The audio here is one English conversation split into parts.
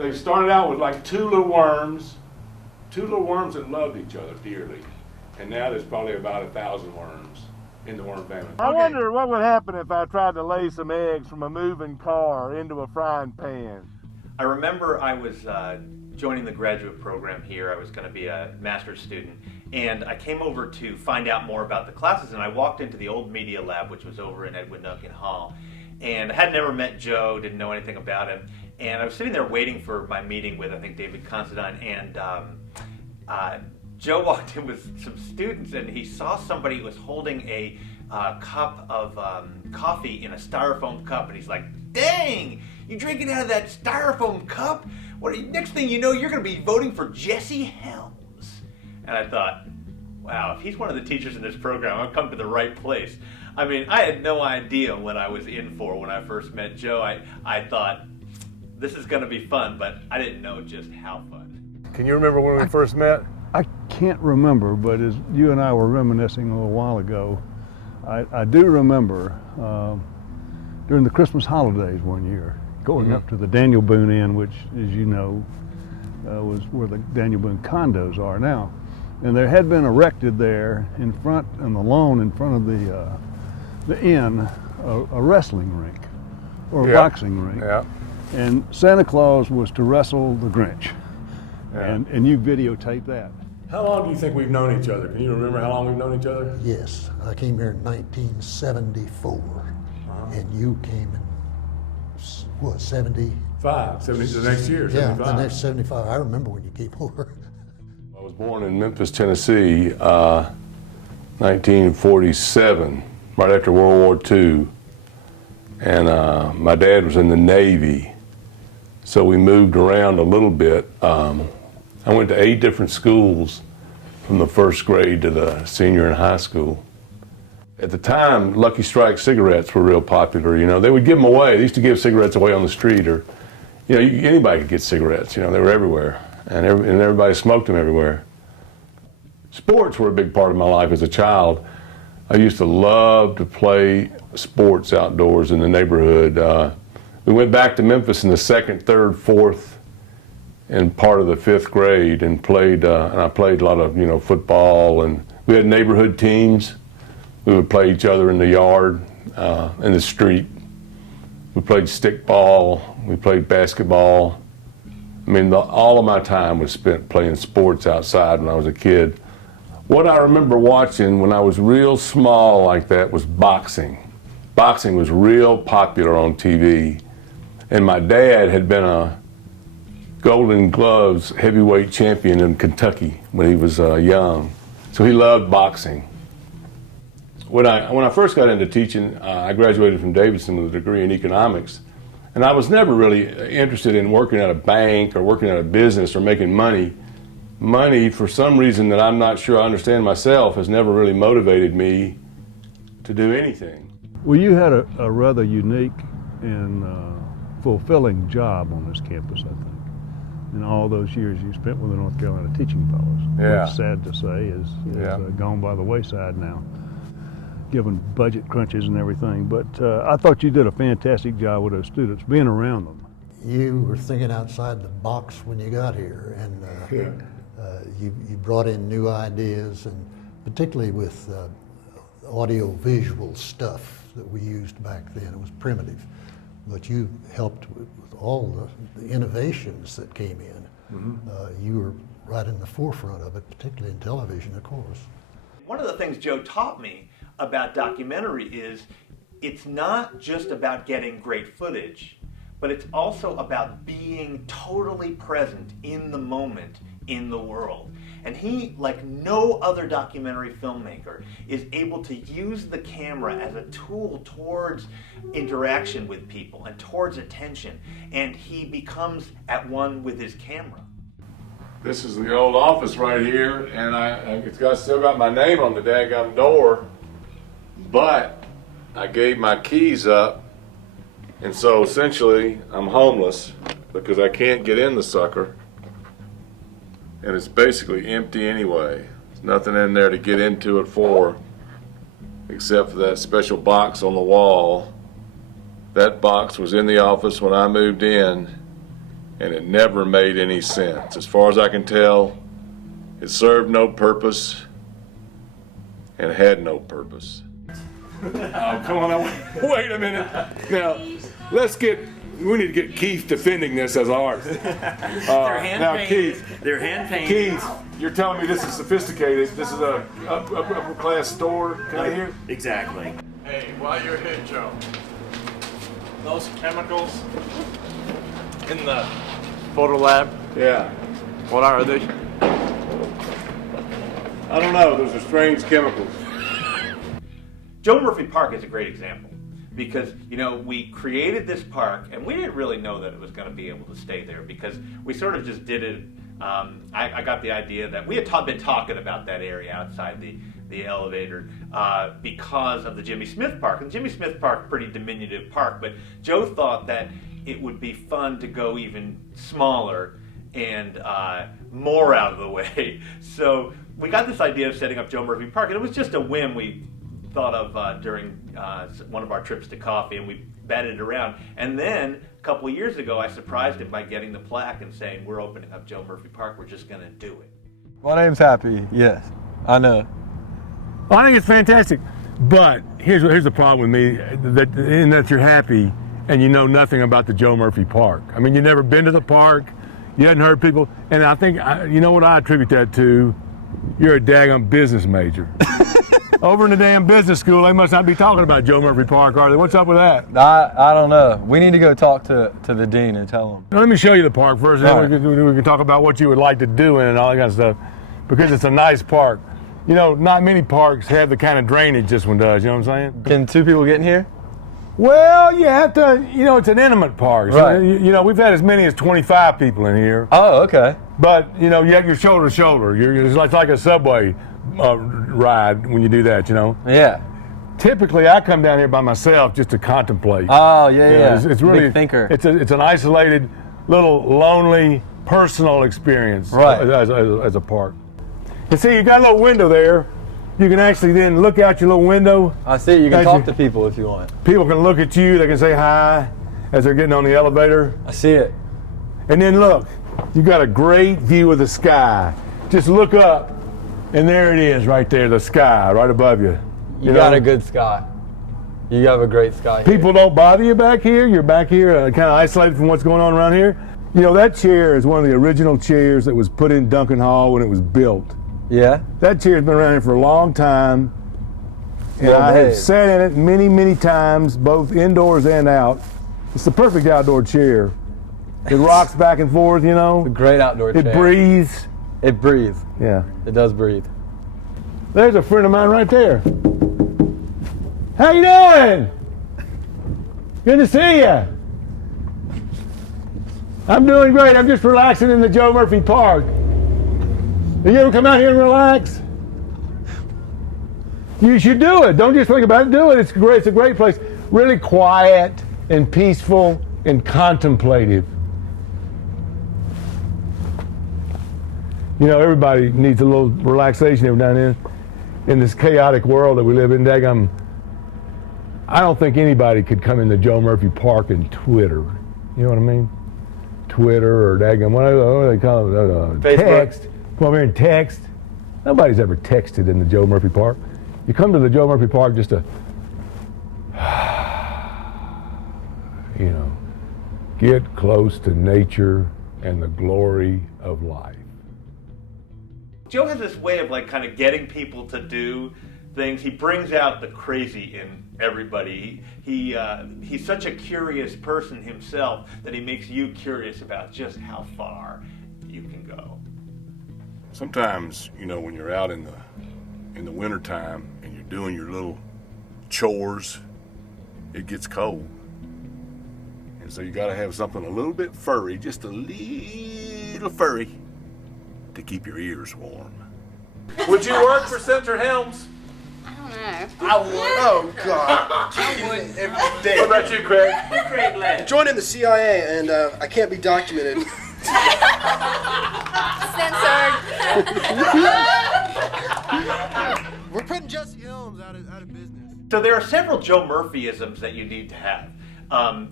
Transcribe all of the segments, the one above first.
They started out with like two little worms that loved each other dearly. And now there's probably about 1,000 worms in the worm family. I wonder what would happen if I tried to lay some eggs from a moving car into a frying pan. I remember I was joining the graduate program here. I was going to be a master's student, and I came over to find out more about the classes, and I walked into the old media lab, which was over in Edwin Duncan Hall, and I had never met Joe, didn't know anything about him, and I was sitting there waiting for my meeting with, I think, David Considine, and Joe walked in with some students, and he saw somebody who was holding a cup of coffee in a styrofoam cup, and he's like, "Dang, you drinking out of that styrofoam cup? Next thing you know, you're going to be voting for Jesse Helms." And I thought, wow, if he's one of the teachers in this program, I've come to the right place. I mean, I had no idea what I was in for when I first met Joe. I thought, this is going to be fun, but I didn't know just how fun. Can you remember when we first met? I can't remember, but as you and I were reminiscing a little while ago, I do remember during the Christmas holidays one year, going up to the Daniel Boone Inn, which, as you know, was where the Daniel Boone condos are now. And there had been erected there in front, on the lawn in front of the inn, a wrestling rink, or a boxing rink. Yeah. And Santa Claus was to wrestle the Grinch. Yeah. And you videotaped that. How long do you think we've known each other? Can you remember how long we've known each other? Yes, I came here in 1974, and you came in, what, 70? 70, the next year, Yeah, 75. the next 75. I remember when you came over. I was born in Memphis, Tennessee, 1947, right after World War II. And my dad was in the Navy, so we moved around a little bit. I went to 8 different schools from the first grade to the senior in high school. At the time, Lucky Strike cigarettes were real popular. You know, they would give them away. They used to give cigarettes away on the street, or, you know, anybody could get cigarettes. You know, they were everywhere, and everybody smoked them everywhere. Sports were a big part of my life as a child. I used to love to play sports outdoors in the neighborhood. We went back to Memphis in the 2nd, 3rd, 4th, and part of the 5th grade, and played. And I played a lot of, you know, football, and we had neighborhood teams. We would play each other in the yard, in the street. We played stickball. We played basketball. I mean, all of my time was spent playing sports outside when I was a kid. What I remember watching when I was real small like that was boxing. Boxing was real popular on TV. And my dad had been a Golden Gloves heavyweight champion in Kentucky when he was young. So he loved boxing. When I first got into teaching, I graduated from Davidson with a degree in economics. And I was never really interested in working at a bank or working at a business or making money. Money, for some reason that I'm not sure I understand myself, has never really motivated me to do anything. Well, you had a rather unique and fulfilling job on this campus, I think, in all those years you spent with the North Carolina Teaching Fellows, Yeah. which, sad to say, is gone by the wayside now, given budget crunches and everything. But I thought you did a fantastic job with those students, being around them. You were thinking outside the box when you got here, and you brought in new ideas, and particularly with audio-visual stuff that we used back then. It was primitive, but you helped with all the innovations that came in. You were right in the forefront of it, particularly in television, of course. One of the things Joe taught me about documentary is it's not just about getting great footage, but it's also about being totally present in the moment, in the world. And he, like no other documentary filmmaker, is able to use the camera as a tool towards interaction with people and towards attention. And he becomes at one with his camera. This is the old office right here, and it's still got my name on the daggum door, but I gave my keys up, and so essentially I'm homeless because I can't get in the sucker. And it's basically empty anyway. There's nothing in there to get into it for, except for that special box on the wall. That box was in the office when I moved in, and it never made any sense. As far as I can tell, it served no purpose and had no purpose. Oh, come on, wait a minute. Now, we need to get Keith defending this as art. Now, Keith, They're hand painted. Keith, you're telling me this is sophisticated. This is a upper class store kind of here? Exactly. Hey, while you're here, Joe, those chemicals in the photo lab, Yeah. what are they? I don't know. Those are strange chemicals. Joe Murphy Park is a great example because, you know, we created this park and we didn't really know that it was going to be able to stay there because we sort of just did it. I got the idea that we had been talking about that area outside the elevator because of the Jimmy Smith Park. And Jimmy Smith Park, pretty diminutive park, but Joe thought that it would be fun to go even smaller and more out of the way. So we got this idea of setting up Joe Murphy Park, and it was just a whim we thought of during one of our trips to coffee, and we batted it around. And then a couple of years ago, I surprised him by getting the plaque and saying, "We're opening up Joe Murphy Park. We're just going to do it." My name's Happy. Yes, I know. I think it's fantastic, but here's the problem with me: that you're happy and you know nothing about the Joe Murphy Park. I mean, you've never been to the park, you hadn't heard people, and I think you know what I attribute that to? You're a daggone business major. Over in the damn business school, they must not be talking about Joe Murphy Park, are they? What's up with that? I don't know. We need to go talk to the dean and tell him. Now, let me show you the park first, All and then we can talk about what you would like to do in it and all that kind of stuff, because it's a nice park. You know, not many parks have the kind of drainage this one does, you know what I'm saying? Can 2 people get in here? Well, you have to, you know, it's an intimate park. So, Right. you know, we've had as many as 25 people in here, Oh, okay. but, you know, you have your shoulder to shoulder. It's like a subway ride when you do that, you know. Yeah. Typically, I come down here by myself just to contemplate. Oh, yeah. It's really Big thinker. It's an isolated, little lonely, personal experience, Right. as a park. And see, you got a little window there. You can actually then look out your little window. I see. You can As talk you- to people if you want. People can look at you. They can say hi as they're getting on the elevator. I see it. And then look, you've got a great view of the sky. Just look up, and there it is right there, the sky right above you. You got a good sky. You have a great sky here. People don't bother you back here. You're back here kind of isolated from what's going on around here. You know, that chair is one of the original chairs that was put in Duncan Hall when it was built. Yeah? That chair's been around here for a long time. And Well I have made. sat in it many, many times, both indoors and out. It's the perfect outdoor chair. It rocks back and forth, you know. Great outdoor chair. It breathes. It breathes. Yeah. It does breathe. There's a friend of mine right there. How you doing? Good to see you. I'm doing great. I'm just relaxing in the Joe Murphy Park. You ever come out here and relax? You should do it. Don't just think about it. Do it. It's great. It's a great place. Really quiet and peaceful and contemplative. You know, everybody needs a little relaxation every now and then. In this chaotic world that we live in, daggum, I don't think anybody could come into Joe Murphy Park and Twitter. You know what I mean? Twitter or daggum, what do they call it? Facebook. Text. Come over here and text. Nobody's ever texted in the Joe Murphy Park. You come to the Joe Murphy Park just to, you know, get close to nature and the glory of life. Joe has this way of like kind of getting people to do things. He brings out the crazy in everybody. He's such a curious person himself that he makes you curious about just how far you can go. Sometimes, you know, when you're out in the wintertime and you're doing your little chores, it gets cold. And so you gotta have something a little bit furry, just a little furry, to keep your ears warm. Would you work for Senator Helms? I don't know. I would. Oh, God. Every day. What about you, Craig? Joining the CIA and I can't be documented. Censored. We're putting Jesse Helms out of business. So there are several Joe Murphyisms that you need to have.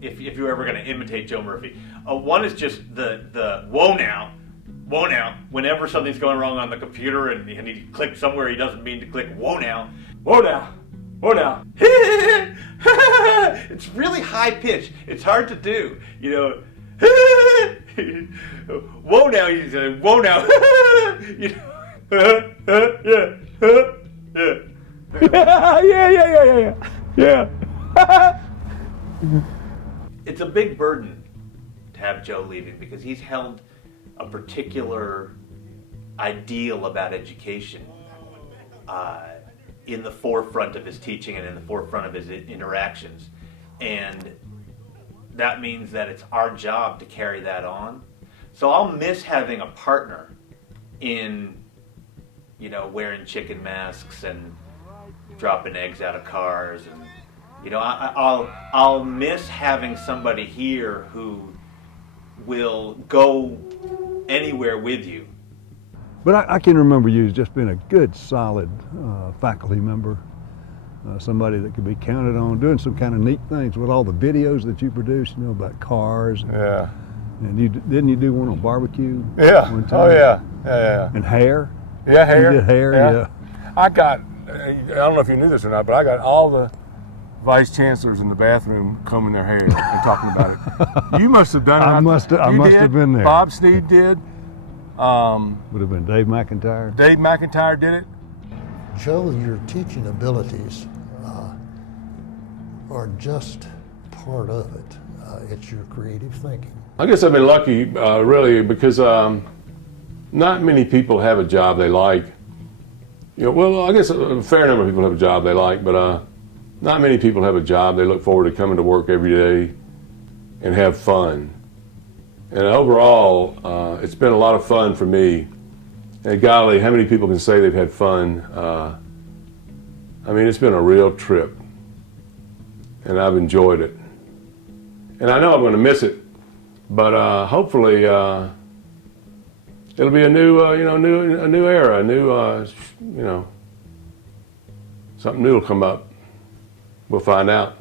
if you're ever going to imitate Joe Murphy. One is just the whoa now. Whenever something's going wrong on the computer and he clicks somewhere he doesn't mean to click, whoa now. It's really high pitched. It's hard to do. You know, whoa now. You say whoa now. You know, yeah. It's a big burden to have Joe leaving because he's held a particular ideal about education in the forefront of his teaching and in the forefront of his interactions. And that means that it's our job to carry that on. So I'll miss having a partner in, you know, wearing chicken masks and dropping eggs out of cars. And, you know, I'll miss having somebody here who will go anywhere with you. But I can remember you as just being a good, solid faculty member, somebody that could be counted on, doing some kind of neat things with all the videos that you produce, you know, about cars. And, Yeah. and didn't you do one on barbecue? Yeah. One time? Oh yeah. Yeah. And hair. Yeah, hair. You did hair, yeah. I got, I don't know if you knew this or not, but I got all the vice chancellors in the bathroom combing their hair and talking about it. You must have done it. I must have been there. Bob Sneed did. Would have been Dave McIntyre. Dave McIntyre did it. Joe, your teaching abilities are just part of it. It's your creative thinking. I guess I've been lucky, really, because not many people have a job they like. You know, well, I guess a fair number of people have a job they like, but not many people have a job they look forward to coming to work every day and have fun. And overall, it's been a lot of fun for me. And golly, how many people can say they've had fun? I mean, it's been a real trip, and I've enjoyed it. And I know I'm going to miss it, but hopefully it'll be a new, a new era, a new, something new will come up. We'll find out.